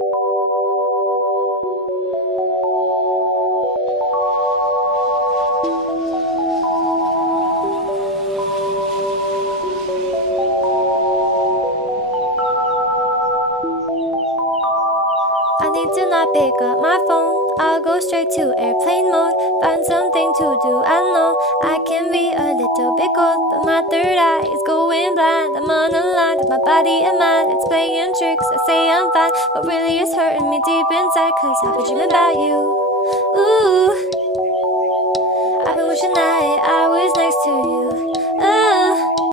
I need to not pick up my phone. I'll go straight to airplane mode. Find something to do. I know I can be a little bit cold, but my third eye is going blind. I'm unaligned with my body and mind. It's playing tricks. I say I'm fine, but really it's hurting me deep inside. Cause I've been dreaming about you. Ooh, I've been wishing that I was next to you.